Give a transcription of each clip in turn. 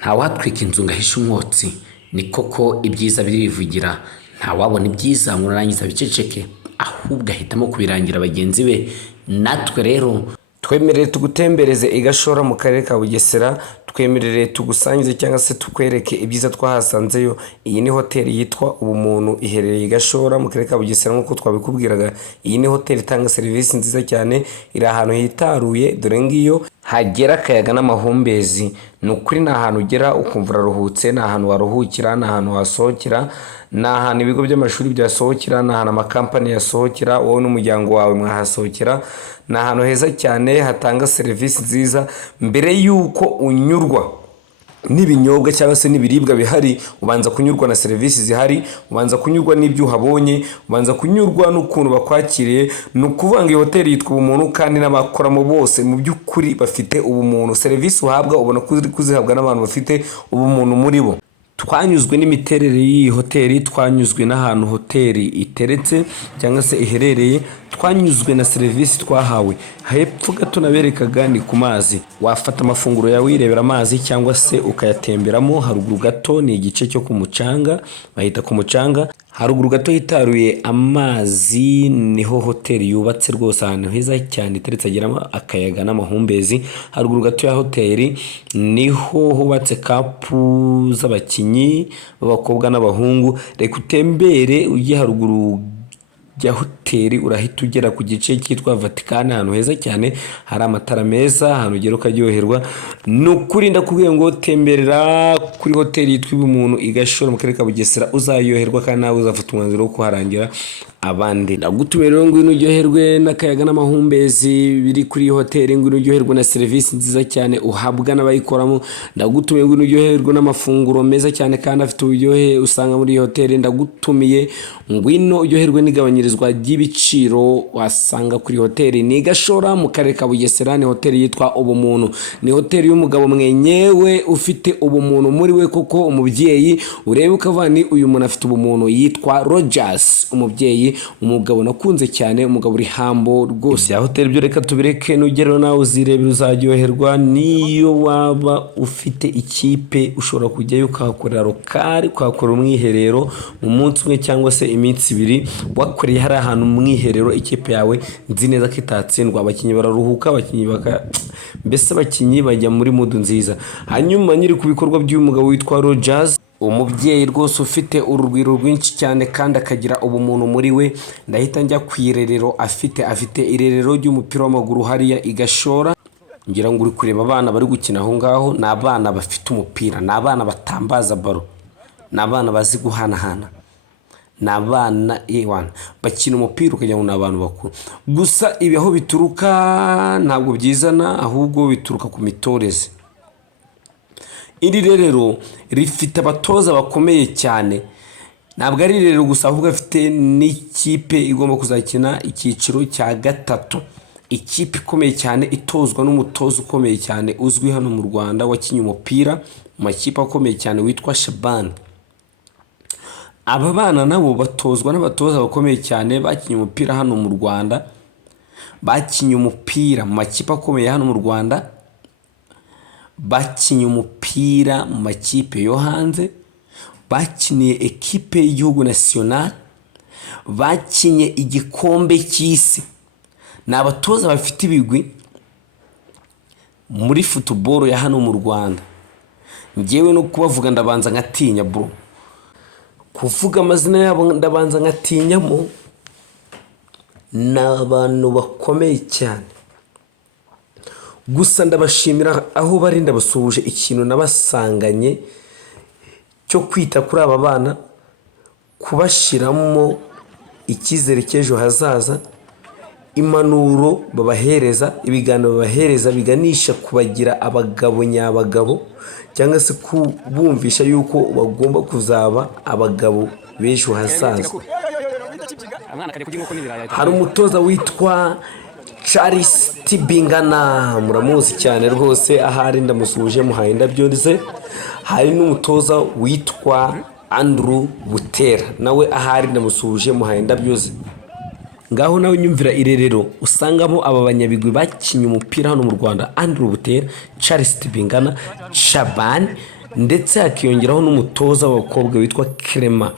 nta watwika inzu ngo ahishe umwotsi, ni koko ibyiza birivugira, nta wabona ibyiza ngo urangiza biceceke, ahubwo ahitamo kubirangira bagenzi be. Natwe rero twemerere tugutembereze igashora mu karere ka Bugesera, twemerere tugusangize cyangwa se tukwereke ibyiza twahasanzeyo. Iyi ni hoteli yitwa Ubumuntu, iherereye igashora mu karere ka Bugesera nk'uko twabikubwiraga. Iyi ni hoteli itanga serivisi nziza cyane, iri ahantu hitaruye, dore ngiyo hagera akayaga n'amahumbezi. Ni ukuri ni ahantu ugera ukumva uraruhutse, ni ahantu waruhukira, ni ahantu wasohokera, ni ahantu ibigo by'amashuri byasohokera, ni ahantu amakampani yasohokera, wowe n'umuryango wawe mwahasohokera. Ni ahantu heza cyane hatanga serivisi nziza. Mbere y'uko unyurwa n'ibinyobwa cyangwa se n'ibiribwa bihari, ubanza kunyurwa na serivisi zihari, ubanza kunyurwa n'ibyo uhabonye, ubanza kunyurwa n'ukuntu bakwakiriye. Ni ukuvuga ngo iyi hoteli yitwa Ubumuntu, kandi n'abakoramo bose mu by'ukuri bafite ubumuntu. Serivisi uhabwa ubona ko uri kuzihabwa n'abantu bafite ubumuntu muri bo. Twanyuzwe n'imiterere y'iyi hoteli, twanyuzwe n'ahantu hoteli iteretse cyangwa se iherereye, twanyuzwe na serivisi twahawe. Hepfo gato naberekaga ni ku mazi, wafata amafunguro yawe wirebera amazi cyangwa se ukayatemberamo. Haruguru gato ni igice cyo ku mucanga, bahita ku mucanga. Haruguru gato hitaruye amazi niho hoteli yubatse rwose, ahantu heza cyane iteretse ageramo akayaga n'amahumbezi. Haruguru gato ya hoteli niho hubatse kapu z'abakinnyi b'abakobwa n'abahungu. Reka utembere ujye haruguru ya hoteli, urahita ugera ku gice cyitwa Vatikani, ahantu heza cyane hari amatara meza, ahantu ugera ukaryoherwa. Ni ukuri ndakubwiye ngo temberera kuri hoteli yitwa Ubumuntu igashora mu karere ka Bugesera, uzayoherwa kandi nawe uzafata umwanzuro wo kuharangira abandi. Ndagutumiye rero ngwino uryoherwe n'akayaga n'amahumbezi biri kuri iyi hoteli, ngwino uryoherwe na serivisi nziza cyane uhabwa n'abayikoramo. Ndagutumiye ngwino uryoherwe n'amafunguro meza cyane kandi afite uburyohe usanga muri iyi hoteli. Ndagutumiye ngwino uryoherwe n'igabanyirizwa ry'ibiciro wasanga kuri hoteli ni igashora mu karere ka Bugesera. Ni hoteli yitwa Ubumuntu, ni hoteli y'umugabo mwenyewe ufite ubumuntu muri we, koko umubyeyi urebe ukavuga ni uyu muntu afite ubumuntu. Yitwa Rogers, umubyeyi, umugabo nakunze cyane, umugabo uri hambo rwose. Ya hoteli byo reka tubireke, nugeraho nawe uzirebera uzaryoherwa. Niyo waba ufite ikipe ushobora kujyayo ukahakorera lokari, ukahakorera umwiherero mu munsi umwe cyangwa se iminsi ibiri. Wakoreye hari ahantu umwiherero ikipe yawe, nzi neza ko itatsindwa. Abakinnyi bararuhuka, abakinnyi mbese abakinnyi bajya muri mudu nziza. Hanyuma nyiri ku bikorwa by'umugabo witwa Rogers, umubyeyi rwose ufite urugwiro rwinshi cyane kandi akagira ubumuntu muri we. Ndahita njya ku irerero afite irerero ry'umupira w'amaguru hariya igashora. Ngira ngo uri kureba abana bari gukina aho ngaho, ni abana bafite umupira, ni abana batambaza baro, ni abana bazi guhanahana, ni abana bakina umupira ukagira ngo ni abantu bakuru. Gusa ibi aho bituruka ntabwo byizana, ahubwo bituruka ku mitoreze. Iri rero rifite abatoza bakomeye cyane, ntabwo ari rero gusa ahubwo afite n'ikipe igomba kuzakina icyiciro cya gatatu. Ikipe ikomeye cyane itozwa n'umutoza ukomeye cyane uzwi hano mu Rwanda, wakinnye umupira mu makipe akomeye cyane witwa Chaban. Aba bana nabo batozwa n'abatoza bakomeye cyane, bakinnye umupira hano mu Rwanda, bakinnye umupira mu makipe akomeye hano mu Rwanda, bakinnye umupira mu makipe yo hanze, bakiniye ekipe y'igihugu national, bakinye igikombe cy'isi. Ni abatoza bafite ibigwi muri football ya hano mu Rwanda. Ngewe no kubavuga ndabanza nkatinya bro, kuvuga amazina yabo ndabanza nkatinyamo. Ni abantu bakomeye cyane, gusa ndabashimira aho bari, ndabasuhuje. Ikintu nabasanganye cyo kwita kuri aba bana, kubashiramo icyizere cy'ejo hazaza, impanuro babahereza, ibiganiro babahereza biganisha kubagira abagabo nyabagabo, cyangwa se kubumvisha yuko bagomba kuzaba abagabo b'ejo hazaza. Hari umutoza witwa Tibingana, muramuzi cyane rwose, ahari ndamusuhuje muhaye indabyo ze. Hari n'umutoza witwa Butera, nawe ahari ndamusuhuje muhaye indabyo ze. Ngaho nawe nyumvira irerero usangamo aba banyabigwi bakinnye umupira hano mu Rwanda: Butera, Tibingana, Chaban, ndetse hakiyongeraho n'umutoza w'abakobwa witwa Clement.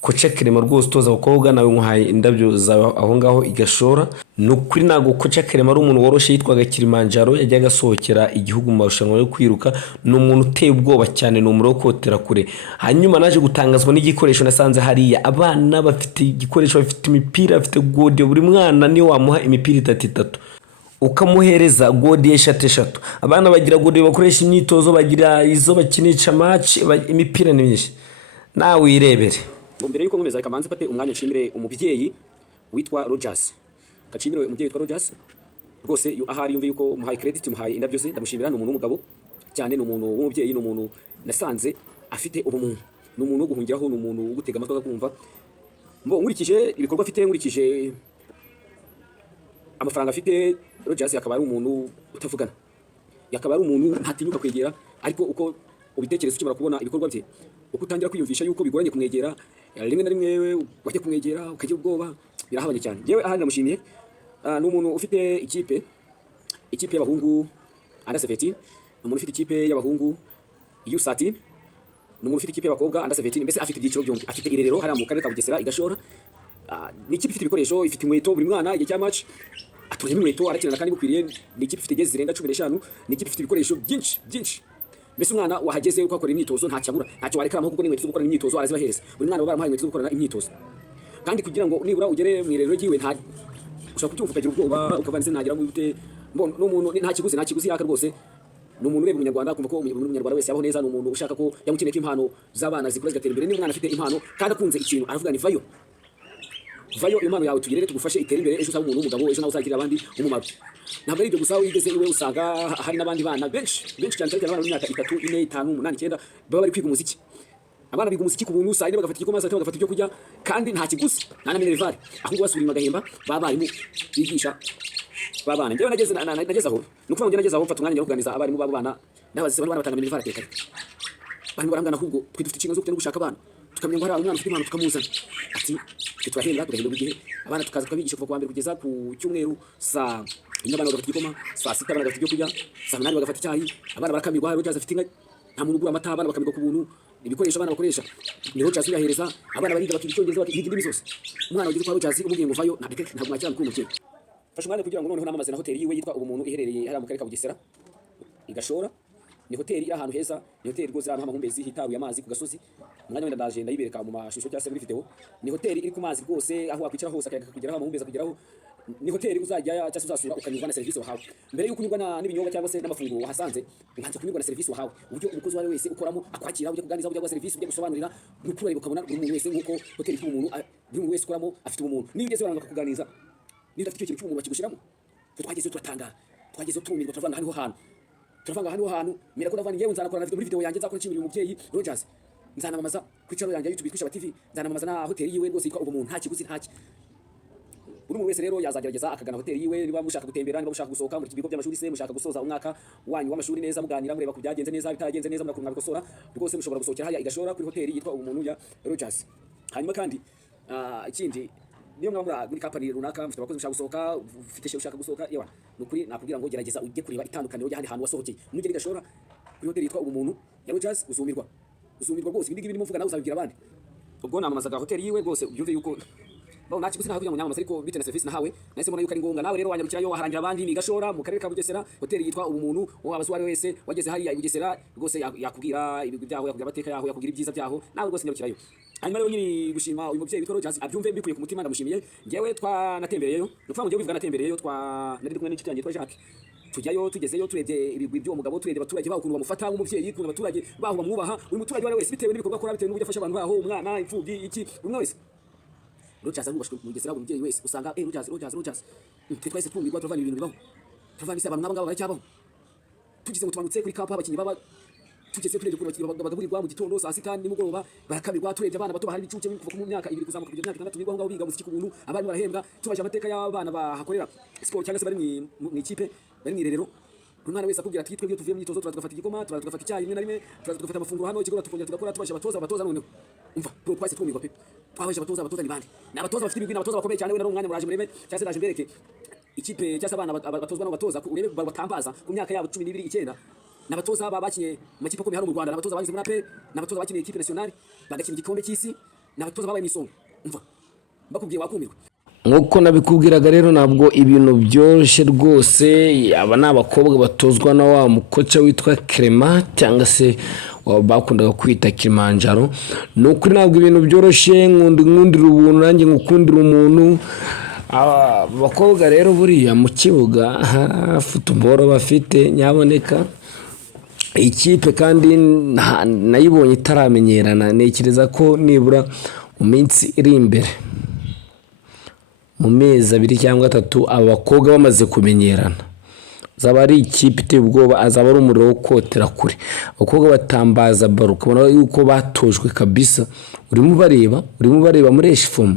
Koca Clement rwose utoza abakobwa nawe nkuhaye indabyo zawe aho ngaho igashora. Nukuri ntago Koca Clement ari umuntu woroshe, yitwaga Kilimanjaro, yajyaga asohokera igihugu mu marushanwa yo kwiruka. Ni umuntu uteye ubwoba cyane, ni umurokotera kure. Hanyuma naje gutangazwa n'igikoresho nasanze hariya. Abana bafite igikoresho, bafite imipira, bafite godiyo, buri mwana niyo wamuha imipira itatu ukamuhereza godiyo eshatu. Abana bagira godiyo bakoresha imyitozo, bagira izo bakinisha match, imipira ni myinshi. Nawe irebere. Mbere yuko nkomeza reka manze pate umwanya nshimire umubyeyi witwa Rogers. Kacimiro umubyeyi witwa Rogers. Rwose ahari yumve yuko muhaye credit, muhaye indabyo ze, ndamushimira. Ni umuntu w'umugabo cyane, ni umuntu w'umubyeyi, ni umuntu nasanze afite ubumuntu, ni umuntu wo guhungiraho, ni umuntu ugutega amatwi akumva. Nkurikije ibikorwa afite, nkurikije amafaranga afite, Rogers yakaba ari umuntu utavugana, yakaba ari umuntu ntatinyuka kwegera, ariko uko ubitekerezo ukimara kubona ibikorwa bye, uko utangira kwiyumvisha yuko bigoranye kumwegera, rimwe na rimwe wajya kumwegera ukagira ubwoba, birahabanye cyane. Yewe ahandi namushimiye. Ni umuntu ufite ikipe y'abahungu under 17, ni umuntu ufite ikipe y'abahungu U13, ni umuntu ufite ikipe y'abakobwa under 17, mbese afite ibyiciro byombi. Afite irerero hariya mu karere ka Bugesera igashora. Ni ikipe ifite ibikoresho, ifite inkweto, buri mwana igihe cya match atuje inkweto arakina kandi bukwiriye. Ni ikipe ifite gezi zirenga 15, ni ikipe ifite ibikoresho byinshi. Mbese umwana wahageze uko akora imyitozo ntacyabura, ntacyo warekamo kuko n'inkweto zo gukora imyitozo arazibahereza. Buri mwana baramuhaye inkweto zo gukora imyitozo, kandi kugira ngo nibura ugere mu irerero ryiwe nta ushaka kubyumva ukagira ubwoba ukavanze ntagira mu bite. N'umuntu nta kiguzi yaka rwose. Ni umuntu ureba umunyarwanda akumva ko umunyarwanda wese yabaho neza. Ni umuntu ushaka ko yamukeneye ko impano z'abana zikura zigatera imbere. Niba umwana afite impano kandi akunze ikintu aravuga ni vayo impano yawe tugirere tugufashe itere imbere, ejo uzaba umuntu w'umugabo, ejo nawe uzagirira abandi umumaro. Ntabwo ari ibyo gusa, wigeze iwe usanga hari n'abandi bana benshi cyane cyane abana b'imyaka 3, 4, 5, 8, 9 baba bari kwiga umuziki. Abana biga umuziki ku buntu, saa yine bagafata igikoma, saa tatu bagafata ibyo kurya, kandi nta kiguzi, nta na minerval, ahubwo basubira mu gahemba babarimu bigisha babana. Njyewe nageze aho, ni ukuvuga ngo nageze aho mfata umwanya njya kuganiriza abarimu babo bana, n'abazise bari batanga minerval tekare. Barimo barangana, ahubwo twe dufite inshingano zo kujya gushaka abana, tukamenya ngo hari umwana ufite impano tukamuzana. Ati turahembwa buri gihe abana tukaza tukabigisha kuva ku wa mbere kugeza ku cyumweru, saa abana bagafata igikoma, saa 6 abana bagafata ibyo kurya, saa 8 bagafata icyayi, abana barakamirwa. Rogers afite inka, nta muntu ugura amata, abana bakamirwa ku buntu. Ibikoresho abana bakoresha ni Rogers uyahereza. Abana bariga bakiga icyongereza, bakiga indimi zose. Umwana wageze kwa Rogers umubwiye ngo vayo ntabwo mwakira mukuru mukuru. Fasha umwanya kugira ngo noneho namamaze na hoteli yiwe yitwa Ubumuntu, iherereye hariya mu karere ka Bugesera igashora. Ni hoteli iri ahantu heza, ni hoteli rwose ahantu h'amahumbezi hitaruye amazi ku gasozi. Umwanya wenda ndaje ndayibereka mu mashusho cyangwa se muri video. Ni hoteli iri ku mazi rwose, aho wakwicara hose akayaga kugeraho, amahumbezi akugeraho. Ni hoteli uzajya cyangwa se uzasura ukanyurwa na serivisi wahawe. Mbere yuko unyurwa n'ibinyobwa cyangwa se n'amafunguro wahasanze, ubanza kunyurwa na serivisi wahawe. Uburyo umukozi wari wese ukoramo akwakira, ujya kuganiriza, ujya gwa serivisi, ujya gusobanurira, n'ukuri ukabona buri muntu wese nkuko hoteli y'umuntu, buri muntu wese ukoramo afite umuntu. Niyo ugeze baranga kukuganiriza, niba afite icyo kintu cy'umuntu bakigushiramo. Twageze turatangara, twageze turumirwa, turavanga hariho hantu mira ko ndavana ngewe nzanakora na video muri video yanjye, nzakora nshimira umubyeyi Rogers, nzanamamaza kuri channel yanjye YouTube Twishaba TV, nzanamamaza na hoteli yiwe rwose yitwa Ubumuntu, nta kiguzi ntaki. Buri muntu wese rero yazagerageza akagana hoteli yiwe, niba mushaka gutembera, niba mushaka gusohoka mu bigo by'amashuri se, mushaka gusoza umwaka wanyu w'amashuri neza, muganira mureba ku byagenze neza, bitagenze neza, murakumva bikosora, rwose mushobora gusohokera hariya igashora kuri hoteli yitwa Ubumuntu ya Rogers. Hanyuma kandi ikindi, niyo mwamura muri company runaka mfite abakozi ushaka gusohoka, ufite shehe ushaka gusohoka, yewa nukuri nakubwira ngo gerageza ujye kureba itandukaniro y'ahandi hantu wasohokeye. Nugera igashora kuri hoteli yitwa Ubumuntu ya Rogers, uzumirwa rwose. Ibindi ngibi muvuga nawe uzabibwira abandi. Ubwo namamazaga hoteli yiwe rwose, ubyumve yuko bawo naki gusa kugira ngo nyamamaza, ariko bite na service nahawe nahise mbona yuko ari ngombwa. Nawe rero wanyarukirayo waharangira abandi, ni igashora mu karere ka Bugesera, hoteli yitwa Ubumuntu. Uwo abaswari wese wageze hariya Ibugesera rwose yakubwira ibigwi byaho, yakubwira amateka yaho, yakubwira ibyiza byaho, nawe rwose nyarukirayo. Hanyuma rero nyiri gushima uyu mubyeyi witwa Rogers, abyumve mbikuye ku mutima, ndamushimiye. Ngewe twanatembereyeyo, nukuvuga ngo ngewe bivuga natembereyeyo, nari kumwe n'inshuti yanjye yitwa Jacques. Tujyayo, tugezeyo, turebye ibigwi by'uwo mugabo, turebye abaturage baho ukuntu bamufata nk'umubyeyi, ukuntu abaturage baho bamwubaha. Uyu muturage wari wese bitewe n'ibikorwa akora, bitewe n'uburyo afasha abantu baho, umwana, imfubyi, iki, buri wese Rogers arubashwe mu Bugesera. Buri mubyeyi wese usanga Rogers twe twese twumirwa, turavana ibintu bibaho, turavana abantu n'abo ngabo baracyabaho. Tugize ngo tumanutse kuri kampa, abakinnyi baba tugeze turebye ukuntu abakinnyi bagaburirwa mu gitondo, saa 6 nimugoroba, barakamirwa. Turebye abana bato bahari bicuce kuva mu myaka 2 kuzamuka kugeza imyaka 6 biga aho ngaho biga umuziki ku buntu, abana barahembwa. Tubaje amateka y'abana bahakorera sport cyangwa se bari mu ikipe, bari mu irerero. Umwana wese akubwira ati twebwe tuvuye mu myitozo, tugafata igikoma, tugafata icyayi, rimwe na rimwe tugafata amafunguro hano, ikigora tukongera tugakora. Tubasha abatoza noneho umva twese twumirwa pe. Twabaje abatoza ni bande? Ni abatoza bafite ibigwi, n'abatoza bakomeye cyane. We nari umwanya muraje murebe, cyangwa se ndaje mbereke ikipe cyangwa abana batozwa n'abatoza urebe batambaza ku myaka yabo 12 9. n'abatoza babakiye mu makipe akomeye hano mu Rwanda, n'abatoza banyuze muri APR, n'abatoza bakinnye ikipe nationale bagakina igikombe cy'isi, n'abatoza babaye mu isonga. Umva bakubwiye wakumirwa. Nk'uko nabikubwiraga rero ntabwo ibintu byoroshye rwose. Aba ni abakobwa batozwa na wa mukoca witwa Clement cyangwa se bakundaga kwita Kilimanjaro. Ni ukuri ntabwo ibintu byoroshye, nkundira ubuntu nanjye ngukundira umuntu. Abakobwa rero buriya mu kibuga football bafite nyaboneka ikipe kandi nayibonye itaramenyerana. Nekereza ko nibura mu minsi iri imbere, mu mezi 2 cyangwa 3, abakobwa bamaze kumenyerana, zaba ari ikipe iteye ubwoba, azaba ari umuriro wo kotera kure. Abakobwa batambaza baro, ukabona yuko batojwe kabisa. Urimo bareba muri eshifoma,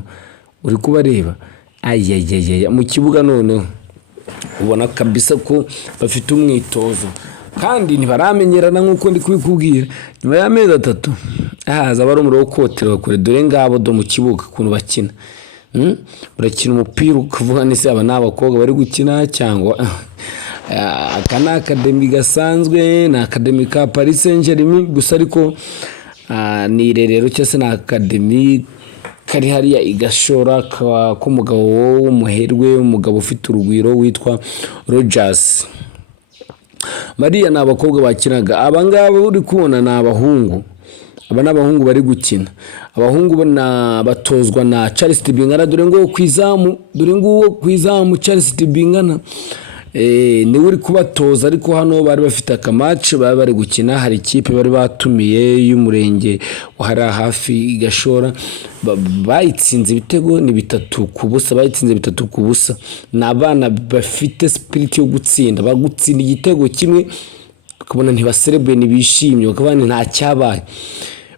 uri kubareba ayayayaya mu kibuga, noneho ubona kabisa ko bafite umwitozo kandi ntibaramenyerana nk'uko ndi kubikubwira. Nyuma y'amezi 3 azaba ari umuriro wo kotera kure. Dore ngabo do mu kibuga kuntu bakina. Urakina umupira ukavuga nese aba n'abakobwa bari gukina cyangwa aka ni akademi gasanzwe, na akademi ka Paris Saint-Germain gusa, ariko ni irerero cyangwa se na akademi kari hariya igashora k'umugabo w'umuherwe, umugabo ufite urugwiro witwa Rogers. Mariya ni abakobwa bakinaga. Abangaba uri kubona ni abahungu. Aba n'abahungu bari gukina. Abahungu batozwa na Charles Tibingana. Dore ngo kwizamu Charles Tibingana ni uri kubatoza, ariko hano bari bafite akamatch bari gukina. Hari ikipe bari batumiye y'umurenge wahari hafi igashora, bayitsinze ibitego ni 3-0. Bayitsinze 3-0. N'abana bafite spirit yo gutsinda, bagutsinda igitego kimwe ukabona ntibaserebwe, nibishimye, bakabana nta cyabaye.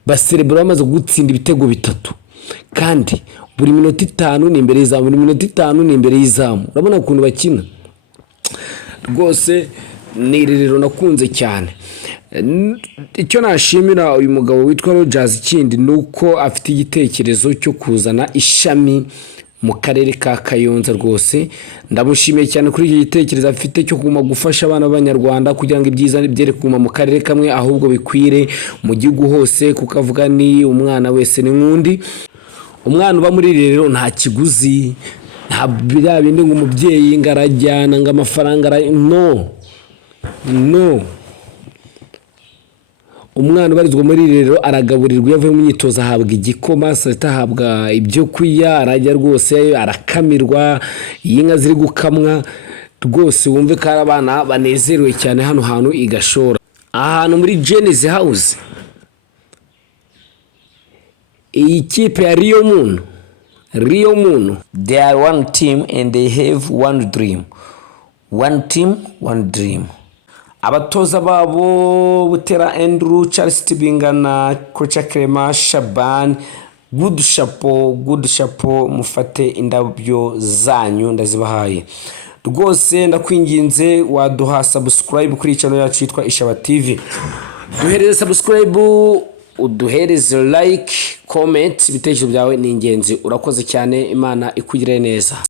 Baserebra bamaze gutsinda ibitego 3 kandi buri minota 5 ni imbere y'izamu, buri minota 5 ni imbere y'izamu. Urabona ukuntu bakina rwose. Ni irerero nakunze cyane. Icyo nashimira uyu mugabo witwa Rogers ikindi nuko afite igitekerezo cyo kuzana ishami mu karere ka Kayonza. Rwose ndamushimiye cyane kuri iki gitekerezo afite cyo kuguma gufasha abana b'Abanyarwanda kugira ngo ibyiza byere kuguma mu karere kamwe, ahubwo bikwire mu gihugu hose, kuko avuga ni umwana wese ni nkundi. Umwana uba muri rero nta kiguzi, nta bindi ngo umubyeyi ngarajyana ngo amafaranga no. Umwana ubarizwa muri rero aragaburirwa, yavuye mu myitozo ahabwa igikoma, sata ahabwa ibyo kwiya, arajya rwose arakamirwa, inka ziri gukamwa. Rwose wumve ko abana banezerewe cyane hano hantu igashora, ahantu muri Genesis House. Iyi kipe ya Rio Moon, they are one team and they have one dream. One team, one dream. Abatoza babo Butera Andrew, Charles Tibingana, Coach Clement, Chaban, good chapeau, mufate indabyo zanyu ndazibahaye. Rwose ndakwinginze waduha subscribe kuri channel yacu yitwa Ishaba TV. Duhereze subscribe, uduhereze like, comment, ibitekerezo byawe ni ingenzi. Urakoze cyane, Imana ikugire neza.